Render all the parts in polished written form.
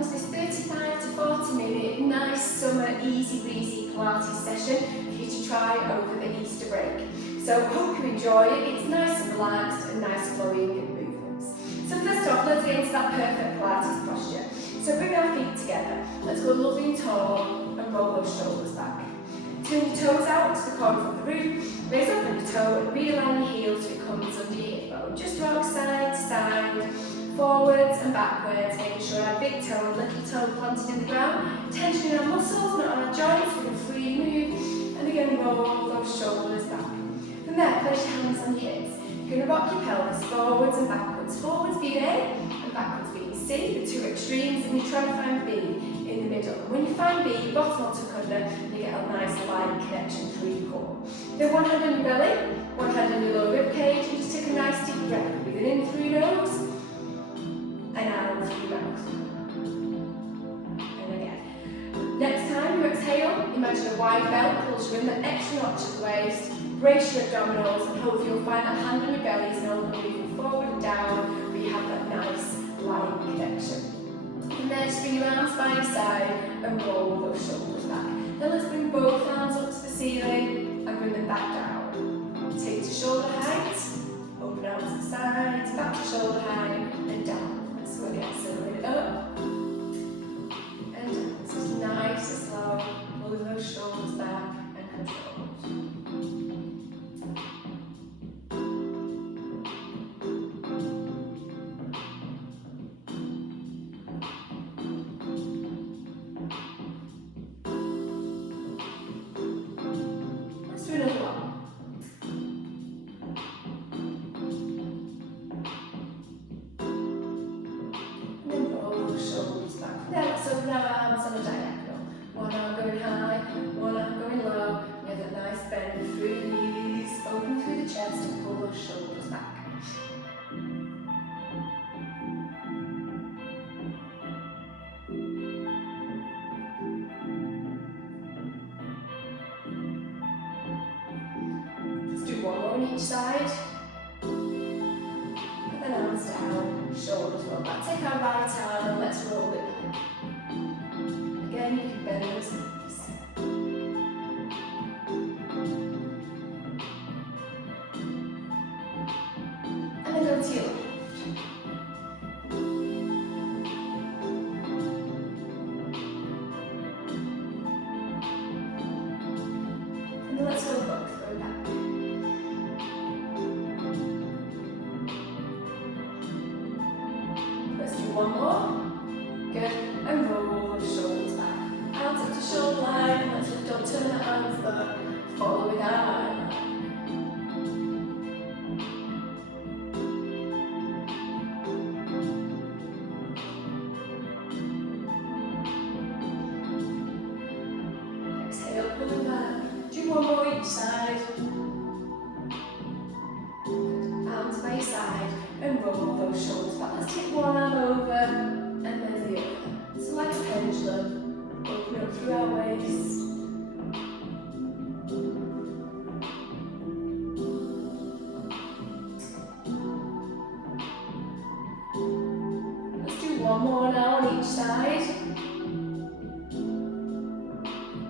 welcome to this 35 to 40 minute nice summer easy breezy Pilates session for you to try over the Easter break. So hope you enjoy it. It's nice and relaxed and nice flowing movements. So first off, let's get into that perfect Pilates posture. So bring our feet together. Let's go lovely and tall and roll those shoulders back. Turn your toes out to the corner of the room. Raise up on your toe and realign your heel so it comes under your hip bone. Just rock side to side, forwards and backwards, making sure our big toe and little toe planted in the ground. Tension in our muscles, not on our joints. We're going to freely move. And again, roll those shoulders back. From there, place your hands on your hips. You're going to rock your pelvis forwards and backwards. Forwards being A and backwards being C, the two extremes, and you try to find B in the middle. And when you find B, your bottom will tuck under, and you get a nice light connection through your core. Then one hand on your belly, one hand on your lower rib cage, and just take a nice deep breath. Breathing in through your nose, and out through your mouth. And again. Next time you exhale, imagine a wide belt pulls you in the extra notch at the waist. Brace your abdominals, and hopefully you'll find that hand on your belly is no longer moving forward and down, but you have that nice light connection. And then just bring your arms by your side and roll those shoulders back. Then let's bring both arms up to the ceiling and bring them back down. Take to shoulder height, open out to the sides, back to shoulder height and down. So again, accelerate up and down. So it's nice and slow, pulling those shoulders back and controlled. Shoulders back. Just do one more on each side. And then arms down, shoulders roll back. Take our right arm and let's roll it back. Again, you can bend those knees. Go to your left. And then let's go both, go back. Let's do one more. Good. And roll the shoulders back. Arms up to shoulder line, and let's lift up, turn the arms up, follow with our eye line. Pulling back. Do one more each side. Arms by your side and roll those shoulders back. Let's take one arm over and then the other. So like a pendulum, open up through our waist. Let's do one more now on each side.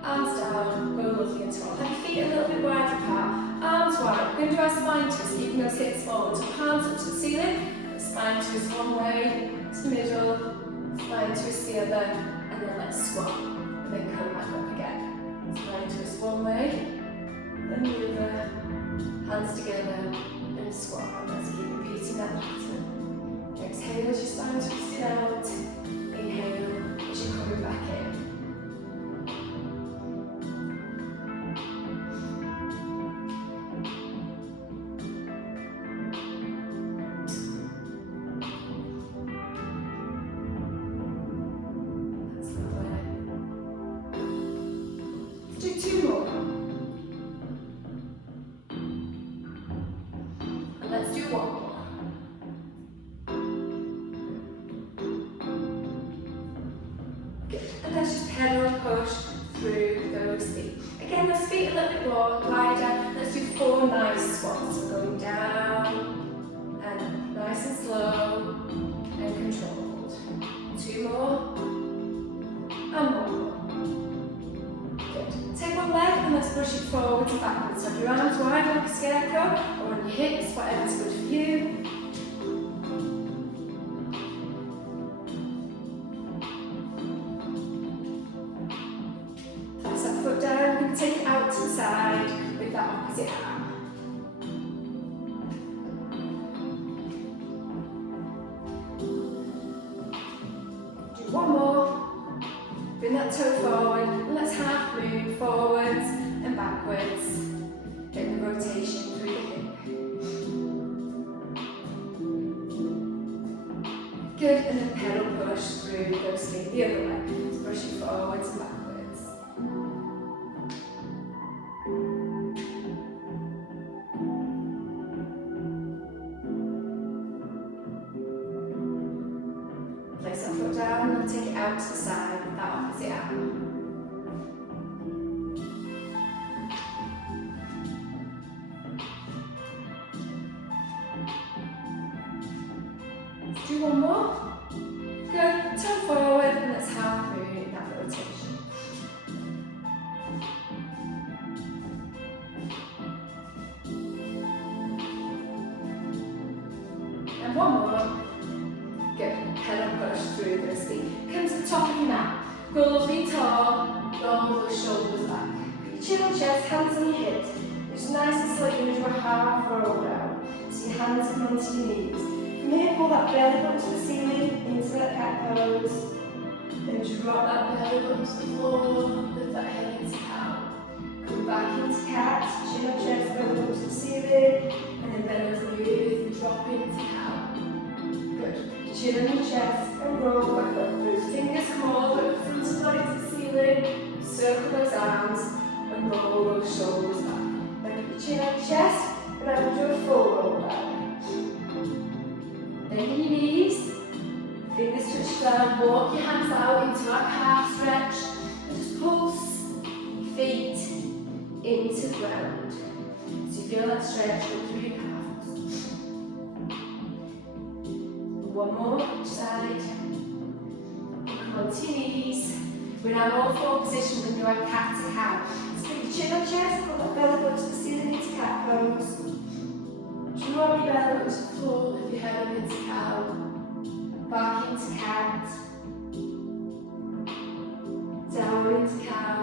Arms down, go lovely and tall. Have your feet a little bit wide apart. Arms wide. We're going to do our spine twist, keeping those hips forward. So palms up to the ceiling. Spine twist one way to the middle. Spine twist the other. And then let's squat. And then come back up again. Spine twist one way. Then the other. Hands together. And squat. And let's keep repeating that pattern. Exhale as your spine twisted out. Inhale as you're coming back in. Do two more. And let's do one more. Good. And let's just pedal push through those feet. Again, those feet a little bit more wider. Let's do 4 nice squats. Going down and up. Nice and slow and controlled. 2 more. forwards and backwards. So have your arms wide like a scarecrow, or on your hips, whatever's good for you. Place that foot down, you're going to take it out to the side with that opposite arm. Do one more. Bring that toe forward, and let's half move forwards and backwards. Get the rotation through the hip. Good, and then pedal push through, go straight the other way. Just pushing forwards and backwards. Place that foot down and take it out to the side with that opposite arm. Let's do one more. Good, toe forward and let's half move in that rotation. And one more. Good, pedal push through those feet. Come to the top of your mat. Go lovely tall, roll those shoulders back. Chin on chest, hands on your hips. Just nice and slow, you're going to do a half roll down. So your hands come onto your knees. From here, pull that belly up to the ceiling, into that cat pose. Then drop that belly up to the floor, lift that head into cow. Come back into cat, chin on chest, belly up to the ceiling, and then bend those knees, drop into cow. Good. Chin on your chest and roll back up. Those fingers come all the way front of the body to the ceiling. Circle those arms and roll those shoulders back. Then put your chin on your chest and I will do a full roll down. Bend your knees, fingers touch the ground, walk your hands out into our calf stretch and just pulse your feet into the ground. So you feel that stretch go through your calves. One more each side. Come onto your knees. We're now all four position when you are cat to cow. So put your chin on chest, pull that belly up to the ceiling into cat pose. Drop your belly up to the floor, lift your head up into cow. Back into cat. Down into cow.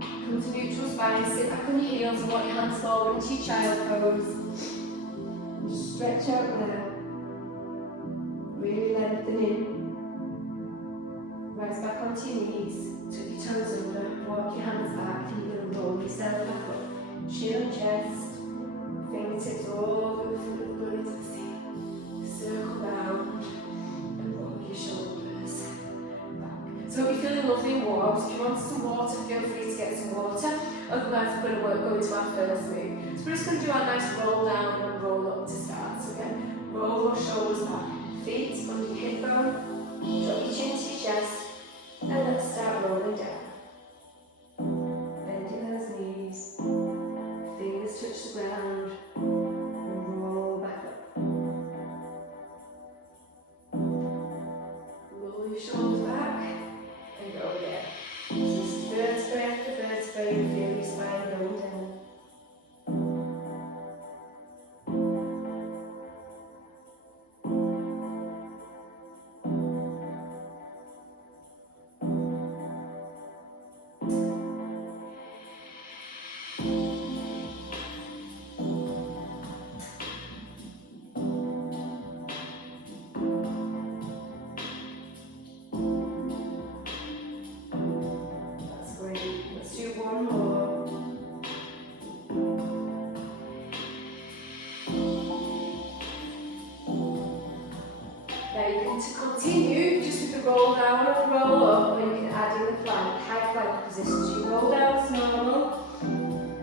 Come to neutral spine, sit back on your heels and walk your hands forward into your child pose. Stretch out there, really lengthen in, rise back onto your knees, tuck your toes under, walk your hands back and you're going to roll yourself back up, chin on chest, fingertips all the way through the body to the ceiling, circle round and roll your shoulders back. So if you're feeling lovely and warm, so if you want some water, feel free to get some water, otherwise we're going to go into our first move. So we're just going to do our nice roll down and roll up to start. So again, roll those shoulders back, feet under your hip bone, drop your chin to your chest, and let's start rolling down. Bending those knees, fingers touch the ground, and roll back up. Roll your shoulders back, and go again. So just vertebrae after vertebrae, you feel your spine going down. To continue, just with the roll down and roll up, and you can add in the plank, high plank position. So you roll down as normal,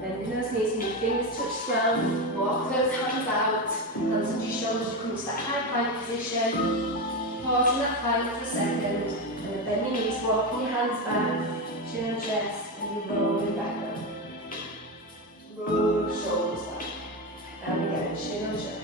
bending those knees and your fingers touch the ground, walk those hands out, hands under your shoulders, you come to that high plank position, pause in that plank for a second, and then bend your knees, walking your hands back, chin on chest, and you're rolling back up. Roll the shoulders back, and again, chin on chest.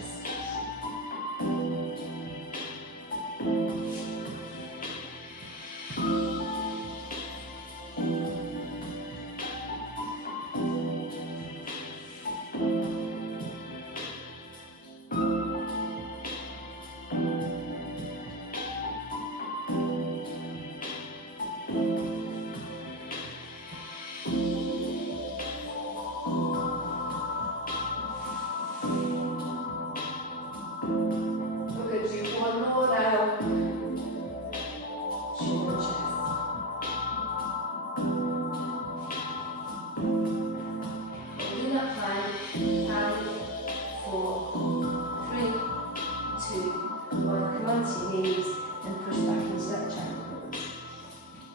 on, come onto your knees and push back and stretch ankles.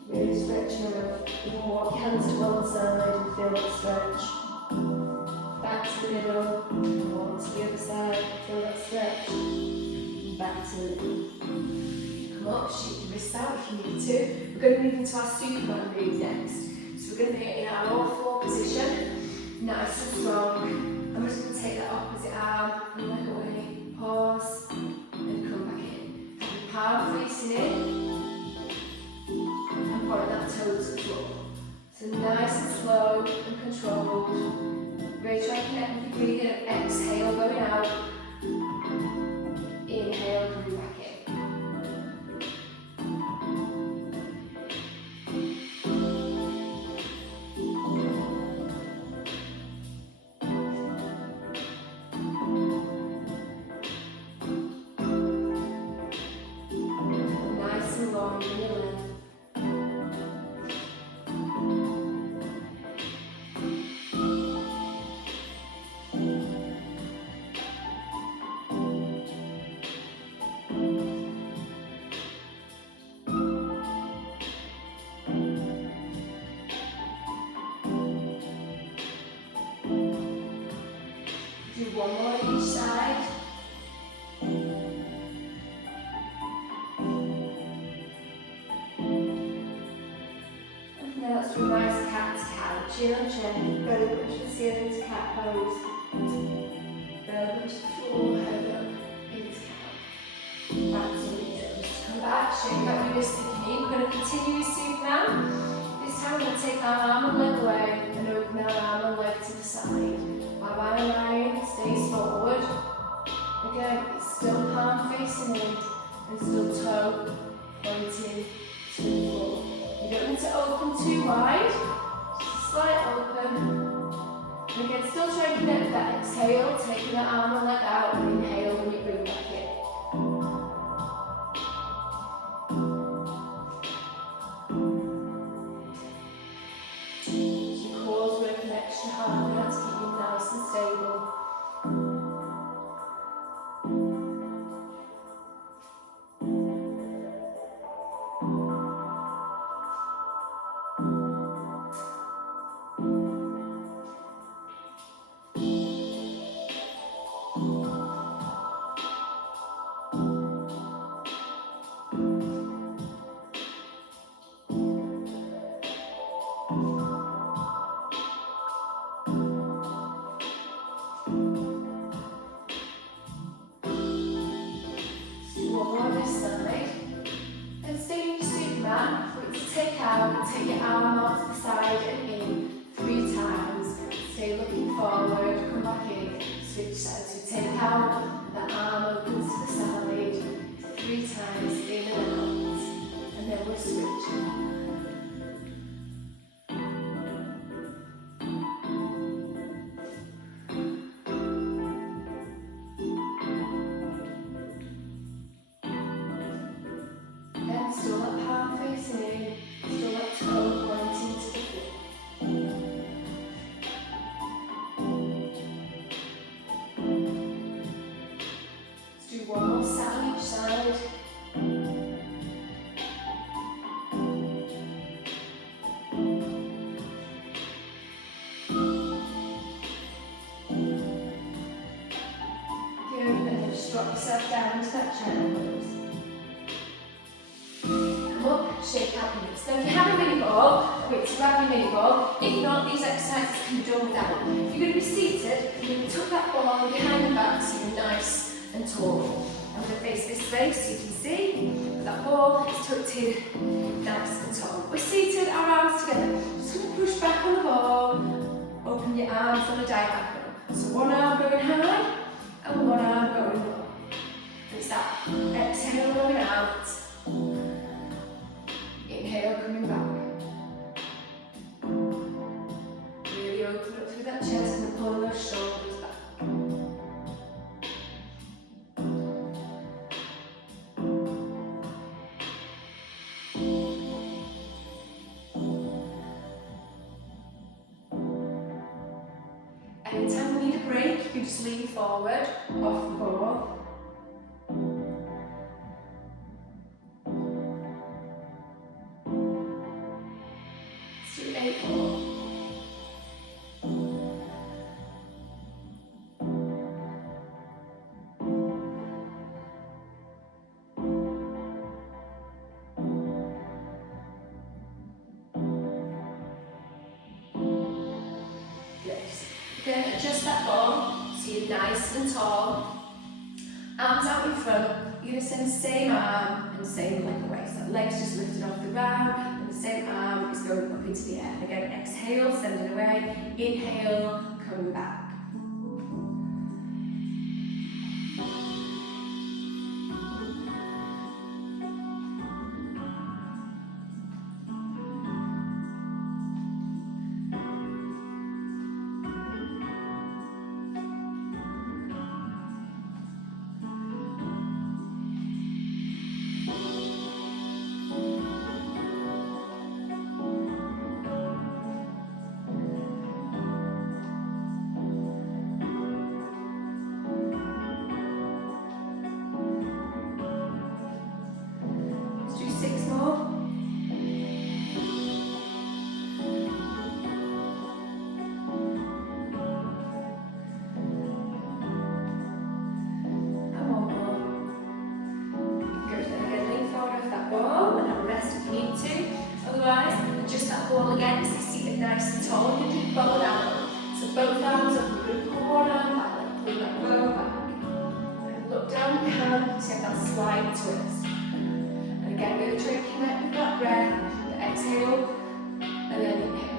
Really stretch your enough. You can walk your hands to one side and feel that stretch. Back to the middle, walk to the other side, feel that stretch. And back to the middle. Come up, shoot your wrists out if you need to. We're going to move into our Superman move next. So we're going to be in our all four position, nice and strong. I'm just going to take that opposite arm and leg away, pause, and come back in. Have your palm facing in, and point that toe to the floor. So nice and slow and controlled. Really try to connect with your breathing and exhale going out. Inhale, coming back in. Do one more on each side. And now let's do a nice cat to cow. Chin on chin, belly punch the ceiling to cat pose. Belly punch the floor, head up into cow. Back to neutral. Just come back, shake out your wrist if you need. We're going to continue with Superman. This time we're going to take our arm and leg away and open our arm and leg to the side. Our line stays forward. Again, it's still palm facing in and still toe pointing to the floor. You don't need to open too wide, just a slight open. And again, still try to connect with that exhale, taking that arm and leg out, and inhale when you bring back in. Your core's working extra hard now to keep you nice and stable. Take your arm off the side and in 3 times. Stay looking forward, come back in, switch sides. So take out, the arm opens to the side, 3 times in and out, and then we'll switch. And still that palm facing in. Still that toe pointing to the floor. Let's do one more set on each side. Good, and then just drop yourself down into that chair pose. Up, shake out your hips. Now if you have a mini ball, wait to grab your mini ball. If not, these exercises can be done without. If you're going to be seated, you're going to tuck that ball behind your back so you're nice and tall. I'm going to face this way so you can see that ball is tucked in nice and tall. We're seated, our arms together. Just going to push back on the ball, open your arms on a diagonal. So one arm going high and one arm going low. It's that exhale going out. Inhale, coming back. Really open up through that chest and pull those shoulders back. Anytime we need a break, you can just lean forward, off the ball. adjust that ball so you're nice and tall. Arms out in front. You're going to send the same arm and the same leg away. So that leg's just lifted off the ground and the same arm is going up into the air. And again, exhale, send it away. Inhale, coming back. Adjust that ball again, so you're seated nice and tall. You can do bow down. So both arms up, you're going to pull one arm back, like pull that bow back. And look down your hand, so you have that slight twist. And again, we're going to try to connect with that breath. The exhale, and then inhale.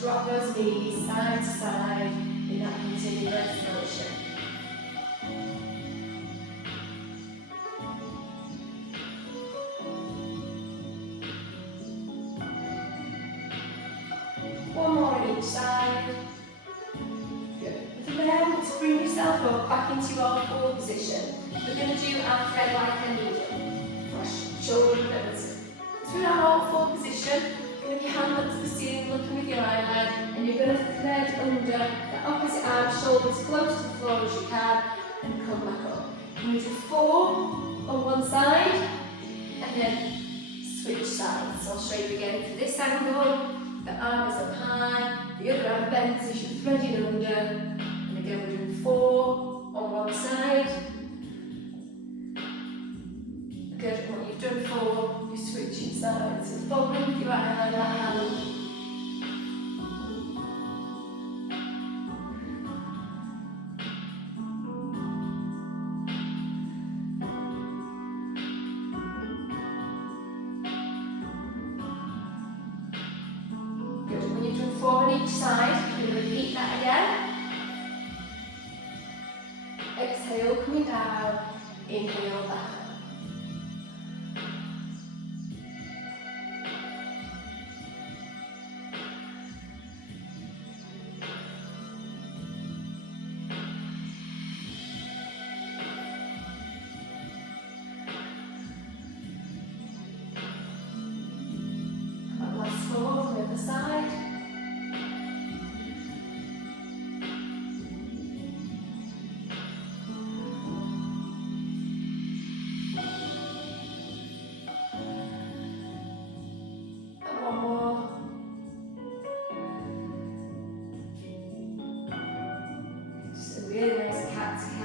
Drop those knees side to side in that continuous motion. One more on each side. Good. From there, to bring yourself up back into your all-four position, we're going to do our thread like a needle. Push, shoulder mobility. So in our all-four position, with your hand up to the ceiling, looking with your eyelid, and you're going to thread under the opposite arm, shoulders close to the floor as you can, and come back up. And we do 4 on one side, and then switch sides. So I'll show you again for this angle. The arm is up high, the other arm bends as you're threading under, and again we're doing 4 on one side. Good, and when you've done 4, you switch inside. So folding with your right hand. Good, when you've done 4 on each side, you can repeat that again. Exhale, coming down, inhale back.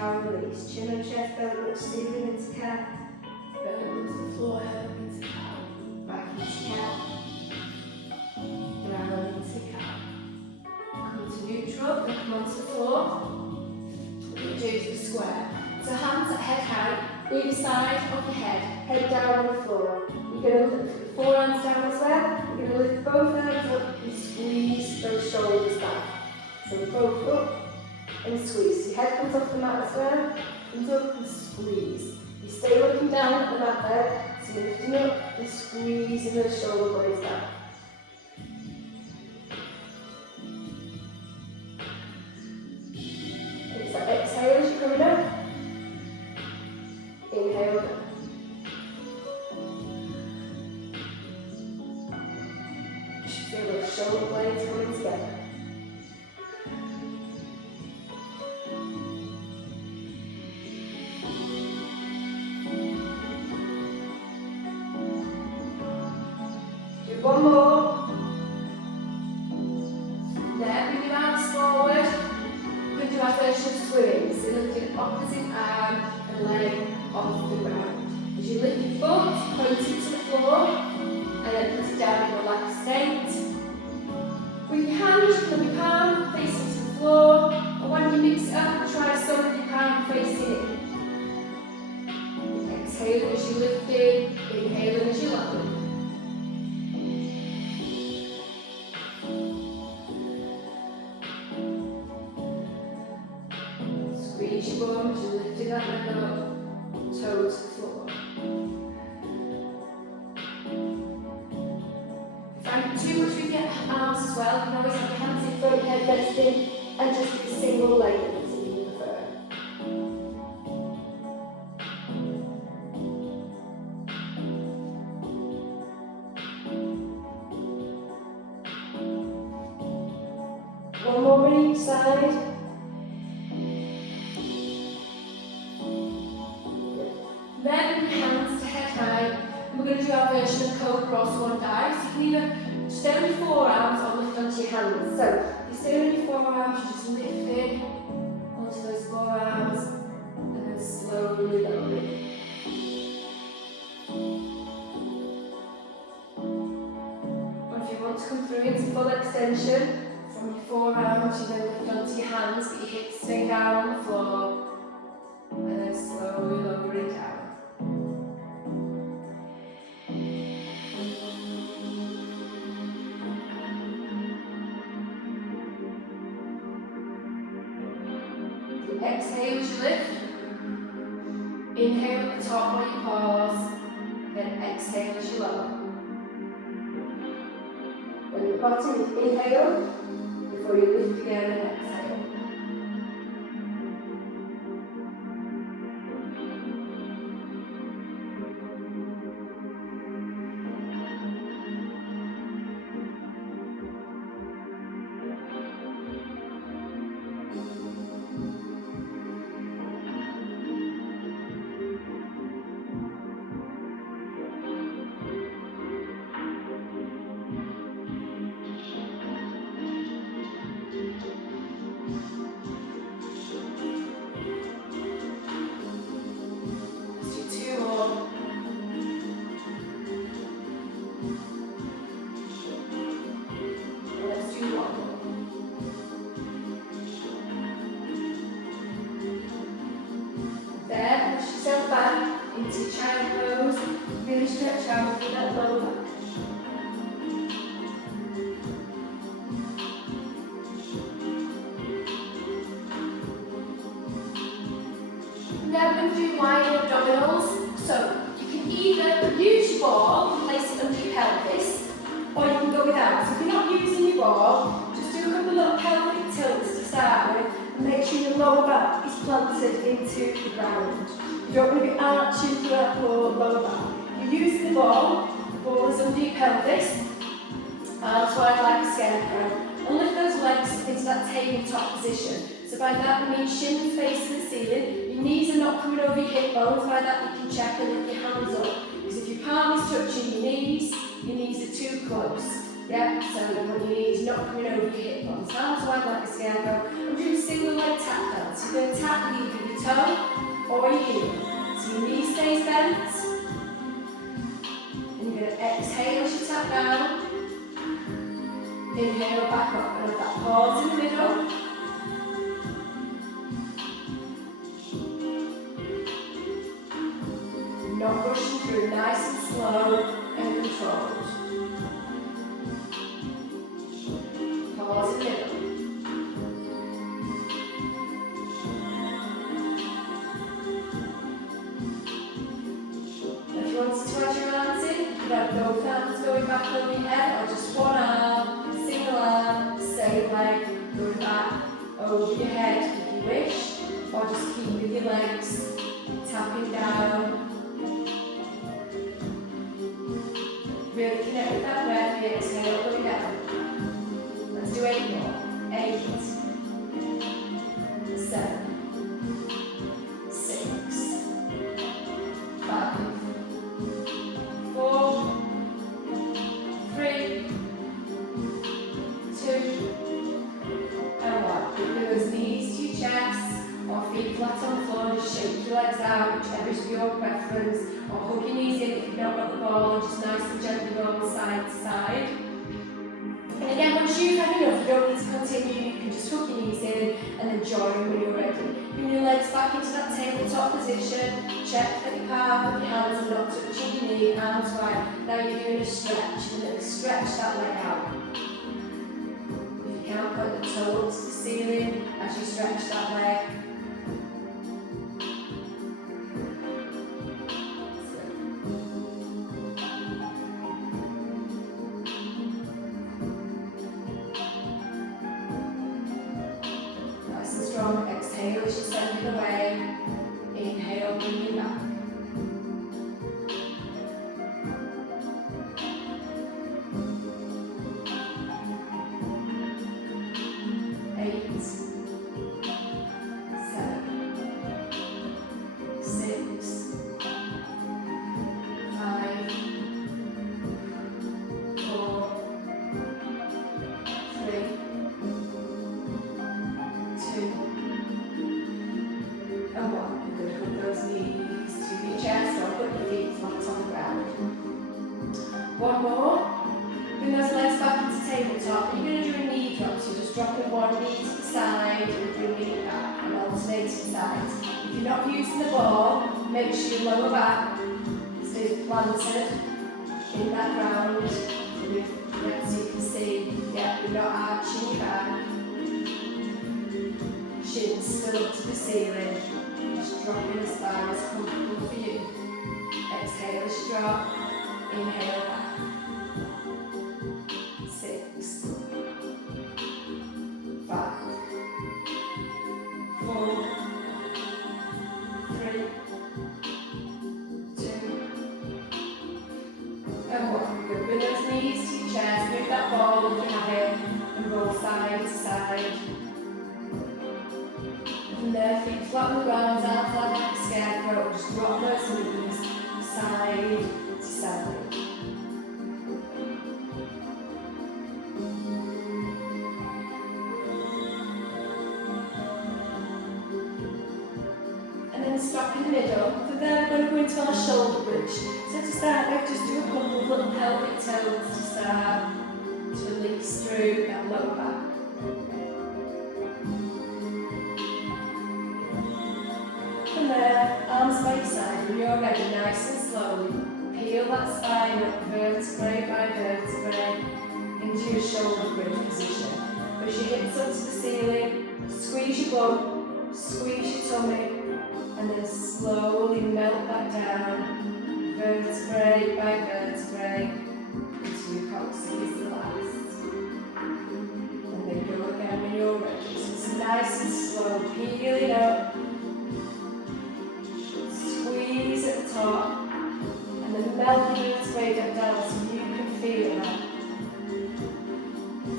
Release. Chin and chest, belly button, sleeping into cat. Belly button to the floor, head up into cow. Back into cat. Down into cat. Come to neutral, then come onto the floor. What you do is the square. So hands at head height, either side of the head down on the floor. You're going to lift the forearms down as well. You're going to lift both arms up and squeeze those shoulders back. So both up and squeeze. Your head comes off the mat as well, comes up and squeeze. You stay looking down at the mat there, so you're lifting up and squeezing those shoulder blades down. And it's that exhale as you're coming up. Inhale down. You should feel those shoulder blades coming together. One more. There, bring your arms forward. We're going to do our version of swimming. So lifting opposite arm and leg off the ground. As you lift your foot, point it to the floor, and then put it down in a relaxed state. With your hands, you can have your palm facing to the floor, and when you mix it up, try some with your palm facing in. Exhaling as you lift it, inhaling as you land. Squeeze your bum as you're lifting that leg up, toe to the floor. If I do too much with your arms as well, you can always have your hands in front, head resting, and just do a single leg if you prefer. One more on each side. Then bring your hands to head high, and we're going to do our version of cobra or swan dive. So you can either stay on your forearms or lift onto your hands. So if you stay on your forearms, you just lift it onto those forearms, and then slowly lower it. Or if you want to come through into full extension, from your forearms, you then lift onto your hands, but your hips stay down on the floor, and then slowly lower it down. Exhale as you lift. Inhale at the top while you pause, then exhale as you lower. And at the bottom, inhale before you lift again and exhale. Into child pose, really stretch out with that low back. Now we're going to do wide abdominals. So you can either use your ball and place it under your pelvis, or you can go without. So if you're not using your ball, just do a couple of little pelvic tilts to start with, and make sure your lower back is planted into the ground. You don't want to be arching through that lower back. You're using the ball is under your pelvis, arms wide like a scarecrow, and lift those legs into that tabletop position. So by that we mean shins facing the ceiling, your knees are not coming over your hip bones, by that you can check and lift your hands up. Because if your palm is touching your knees are too close. Yeah, so you want your knees not coming over your hip bones. Arms wide like a scarecrow. I'm doing a single leg tap down. So you're going to tap either your toe or your heel. So your knee stays bent. And you're going to exhale as you tap down. Inhale back up. And have that pause in the middle. Not rushing through, nice and slow and controlled. Pause in the middle. going back over your head, or just one arm, single arm, same leg, going back over your head if you wish, or just keep with your legs, tapping down. Really connect with that breath, exhale, going down. Let's do 8 more. 8, 7, 6, 5, 4, 3, 2, and 1. Bring those knees to your chest, or feet flat on the floor, just shake your legs out, whichever is your preference, or hug your knees in if you've not got the ball, just nice and gently roll side to side. And again, once you've had enough, you don't need to continue, you can just hook your knees in and then join when you're ready. Bring your legs back into that tabletop position, check that your palm of your hands are not touching your knee, arms wide. Now you're doing a stretch, and then stretch that leg out. If you can, put the toe up to the ceiling as you stretch that leg. Exhale as you send it away. Inhale, bring it back. 8, 7, 6, 5, 4, 3, 2, and 1. You're going to put those knees to your chest, or put your feet flat on the ground. One more. Bring those legs back into tabletop. You're going to do a knee drop, so just dropping one knee to the side and bringing it back, and alternating sides. If you're not using the ball, make sure your lower back stays planted in that ground. So you can see, yeah, you're not arching your back. Chin still up to the ceiling, just dropping as far as comfortable for you. Exhale as you drop, inhale back. 6, 5, 4, 3, 2, and 1. Good. Bring those knees to your chest, move that ball if you have it, and roll side to side. From there, feet flat on the ground, arms flat like a scarecrow, just drop those knees side to side. And then stop in the middle. So then we're going to go into our shoulder bridge. So to start with, just do a couple of little pelvic tilts to start to release through that lower back. From there, arms by your side, when you're ready, nice and slowly, peel that spine up vertebrae by vertebrae into your shoulder bridge position. Push your hips up to the ceiling, squeeze your bum, squeeze your tummy, and then slowly melt that down, vertebrae by vertebrae, until your coccyx is the last. And then go again when you're ready. So it's nice and slow, peel it up. Squeeze at the top, and then melt the vertebrae down so you can feel that.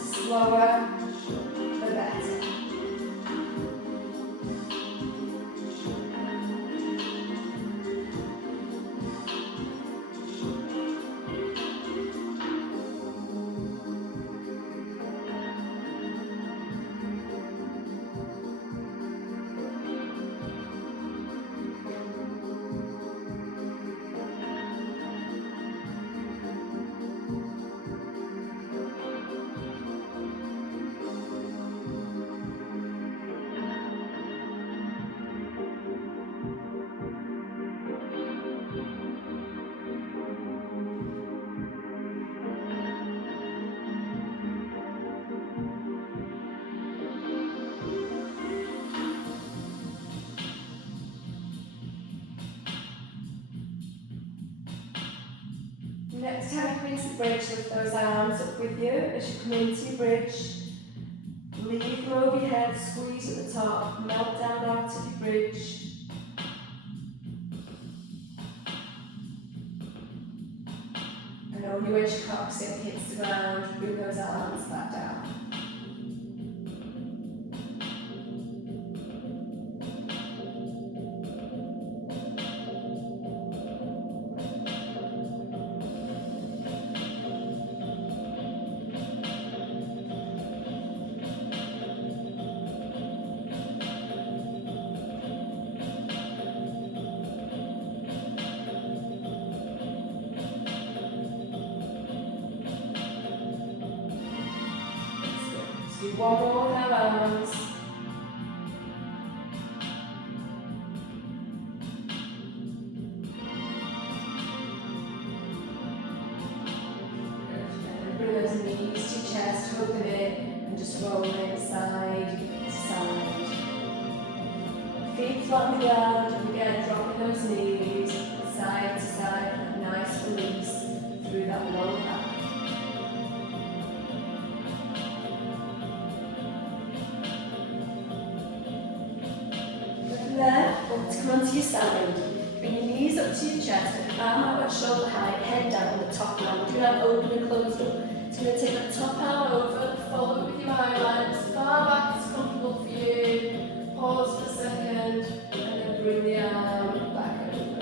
Slower, the better. bridge, lift those arms up with you as you come into your bridge. Leave them over your head, squeeze at the top, melt down out of your bridge. And only when your coccyx hits the ground, bring those arms back down. Do one more with our arms. And bring those knees to your chest, open it, and just roll it side to side. Feet flat on the ground, and again dropping those knees side to side, nice release through that lower back. There, come onto your side. Bring your knees up to your chest, and arm out at shoulder height, head down on the top arm. Do not open and close up. It's going to take that top arm over, follow it with your eyeline as far back as comfortable for you. Pause for a second, and then bring the arm back over.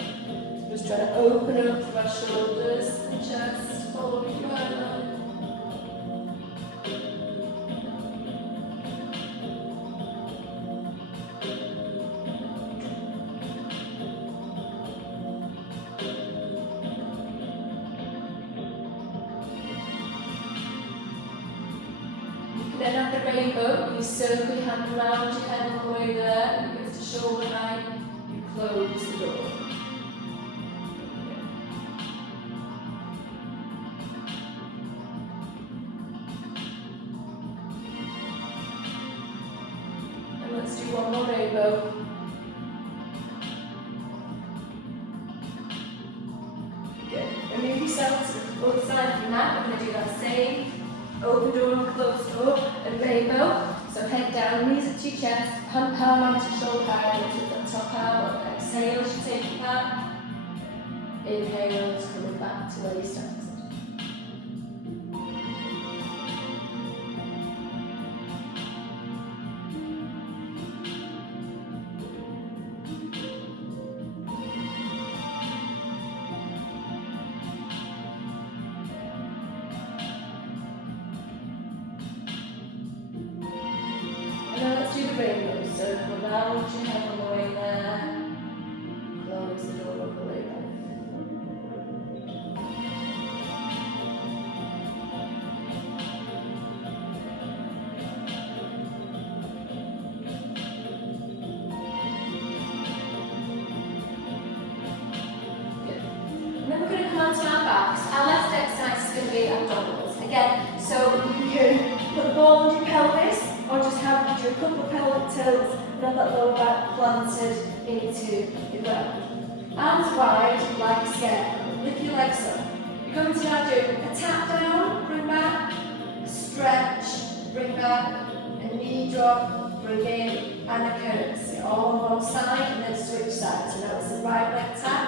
So just try to open up through our shoulders and chest, follow with your eyeline. Then at the rainbow, you circle your hand around your head all the way there, you get to shoulder height, you close the door. And let's do one more rainbow. Good. And move yourself to the other side of your mat. We're going to do that same. Open door and close door and rainbow. So head down, knees up to your chest, palm out to shoulder height, lift that top out. Exhale as you take it back. Inhale, it's coming back to where you started. Rainbow circle around your head on the way there. Close the door all the way back. Good. And then we're going to come onto our backs. Our last exercise is going to be abdominals. Again, so you can put the ball on your pelvis, or just have do a couple of pelvic tilts and have that lower back planted into your ground. Arms wide like a scarecrow. Lift your legs up. You're going to now do a tap down, bring back, stretch, bring back, a knee drop, bring in, and a curtsy. All on one side and then switch sides. So now it's the right leg tap,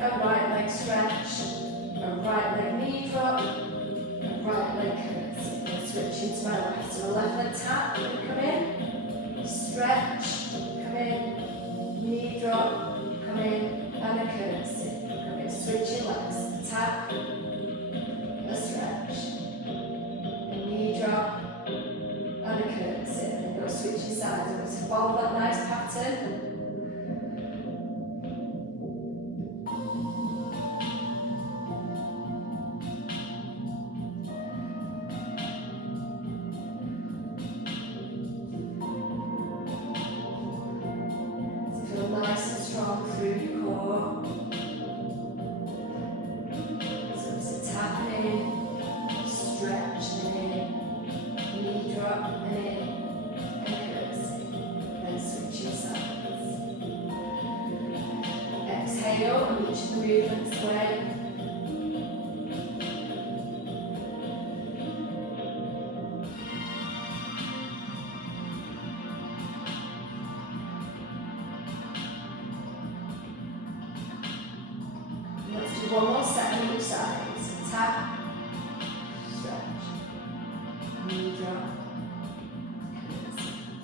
a right leg stretch, a right leg knee drop, a right leg curtsy. Switch into my left. So left leg tap, come in, stretch, come in, knee drop, come in, and a curtsy. Come in, switch your legs. Tap, a stretch, a knee drop, and a curtsy. And then go switching sides. So follow that nice pattern. Nice and strong through your core. So it's a tap in, stretch in, knee drop in, and curtsy. Then switching sides. one more set on each side. So tap, stretch, knee drop,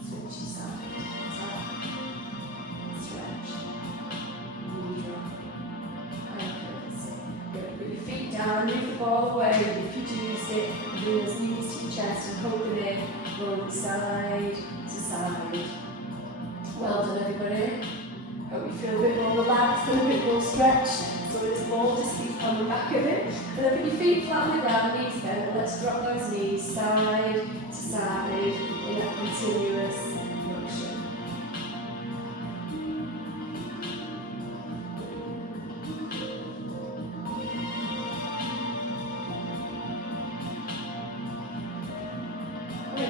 switch your side, tap, stretch, knee drop, and curtsy. Good. Put your feet down, move the ball away. If you use it, bring those knees to your chest and hold them in, roll side to side. Well done, everybody. Hope you feel a bit more relaxed and a bit more stretched. So this ball just keeps on the back of it. And then put your feet flat on the ground, knees bent, and let's drop those knees side to side in a continuous motion.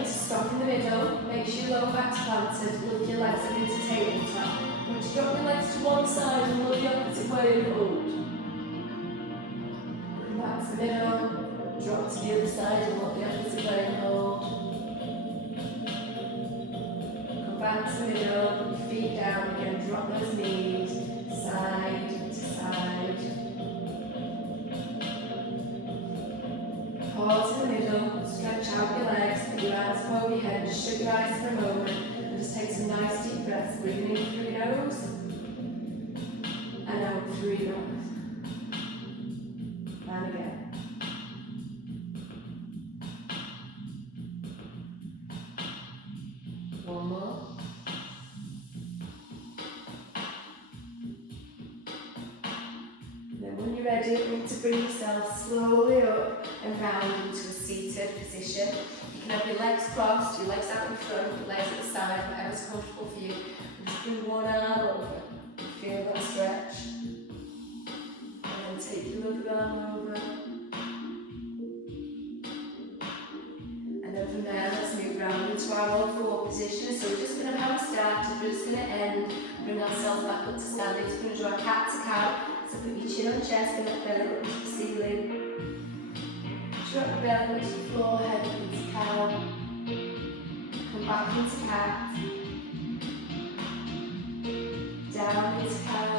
Stop in the middle, make sure your lower back's planted, lift your legs up into tabletop. When you drop your legs to one side and look the opposite way and hold. Come back to the middle, drop to the other side and look the opposite way and hold. Come back to the middle, put your feet down again, drop those knees, side to side. Pause in the middle, stretch out your legs, put your arms above your head, just shut your eyes for a moment, and just take some nice deep breaths, breathing in through your nose, and out through your mouth. And again. One more. Then when you're ready, you need to bring yourself slowly up and round into a seated position. You can have your legs crossed, your legs out in front, your legs at the side, whatever's comfortable for you. And just bring one arm over and feel that stretch. And then take your other arm over. And then from there, let's move round into our all four position. So we're just going to have a start, we're just going to end, bring ourselves back up to standing. So we're going to do our cat to cow. So put your chin on chest and let belly up into the ceiling. Drop your belly into the floor, head up into cow. Come back into cat. Down into cow.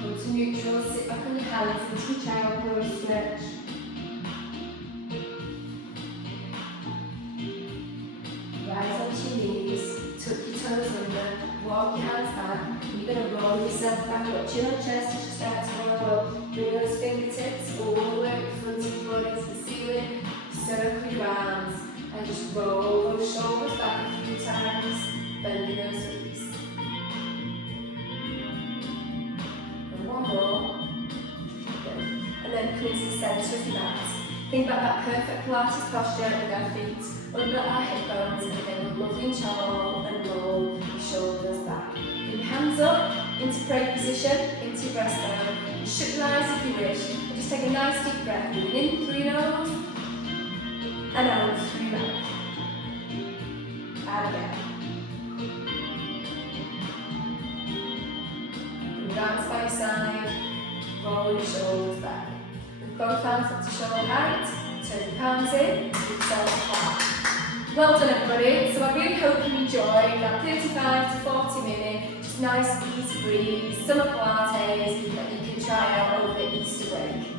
Come to neutral, sit back on your hands into child pose stretch. Rise onto your knees, tuck your toes under, walk your hands back. You're going to roll yourself back up, chin on chest as you start to roll up. Bring those fingertips all the way up in front of your body to the ceiling. Circle your arms and just roll those shoulders back a few times, bending those knees. And one more. Good. And then come into the centre of your mat. Think about that perfect Pilates posture with our feet under our hip bones, and again lovely and tall and roll your shoulders back. Bring your hands up into prayer position, into your breastbone. Shut your eyes if you wish, and just take a nice deep breath, breathing in through your nose and out through your mouth. And again. Bring your arms by your side, roll your shoulders back. With both hands up to shoulder height, turn your palms in, give yourself a clap. Well done, everybody. So I really hope you enjoyed that 35 to 40 minute, just nice easy breeze, summer Pilates that you can try out over the Easter break.